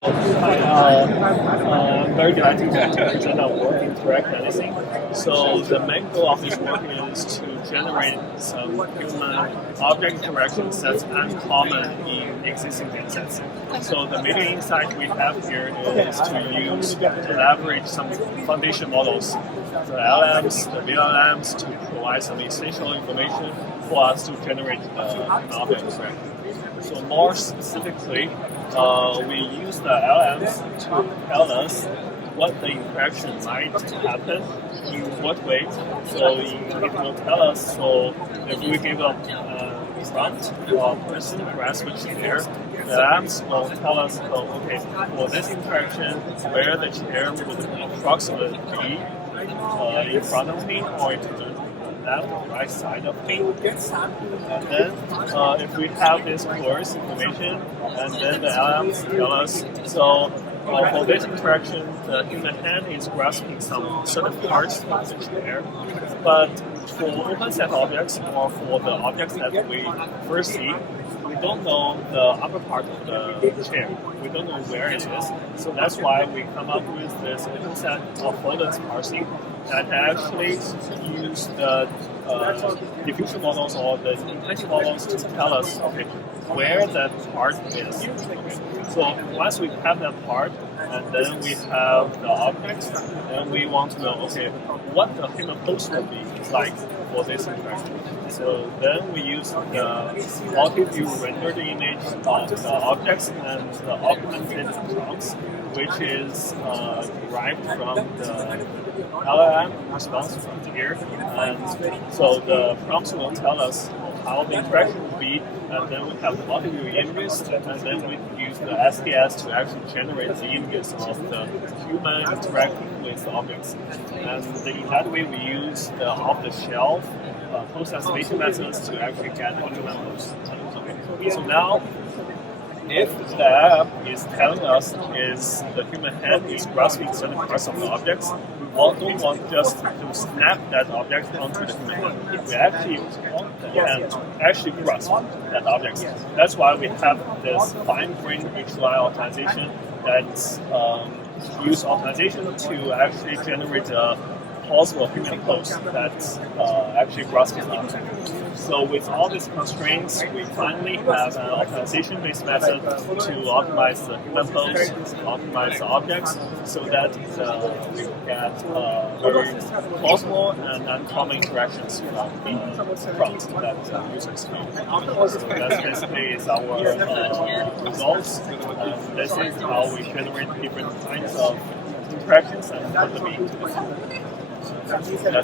I'm very delighted to present our work in InteractAnything. So the main goal of this work is to generate some human object interactions that's uncommon in existing datasets. So the major insight we have here is to leverage some foundation models, the LLMs, the VLMs, to provide some essential information for us to generate an object interaction. So more specifically, we use the LLMs to tell us what the interaction might happen, in what way. So it will tell us, so if we give a prompt or a person grasp which chair, the LLMs will tell us, okay, for this interaction, where the chair would approximately be in front of me or to the left or right side of me. And then if we have this coarse information, and then the LLMs tell us, so for this interaction, the human hand is grasping some certain parts of the chair, but for open set objects or for the objects that we first see, we don't know the upper part of the chair. We don't know where it is. So that's why we come up with this open set Affordance parsing that actually use the diffusion models or the inpainting models to tell us, okay, where that part is. So once we have that part, and then we have the object, and we want to know, okay, what the human pose will be like for this interaction. So then we use the multi-view rendered image of the objects and the augmented prompts, which is derived from the LLM response from here. And so the prompts will tell us how the interaction will be, and then we have the multi-view images, and then we use the SKS to actually generate the images of the human interacting with the objects. And in that way, we use the off-the-shelf post-estimation methods to actually get the human pose. So now, if the app is telling us is the human hand is grasping certain parts of the objects, we don't want just to snap that object onto the human hand. We actually want the hand to actually grasp that object. That's why we have this fine-grained HLI optimization that's use optimization to actually generate a plausible human pose that's actually grasping the object. So with all these constraints, we finally have an optimization-based method to optimize the human pose, optimize the objects, so that we get very plausible and uncommon interactions from the prompts that users make. So that basically is our results. This is how we generate different kinds of interactions and put them into the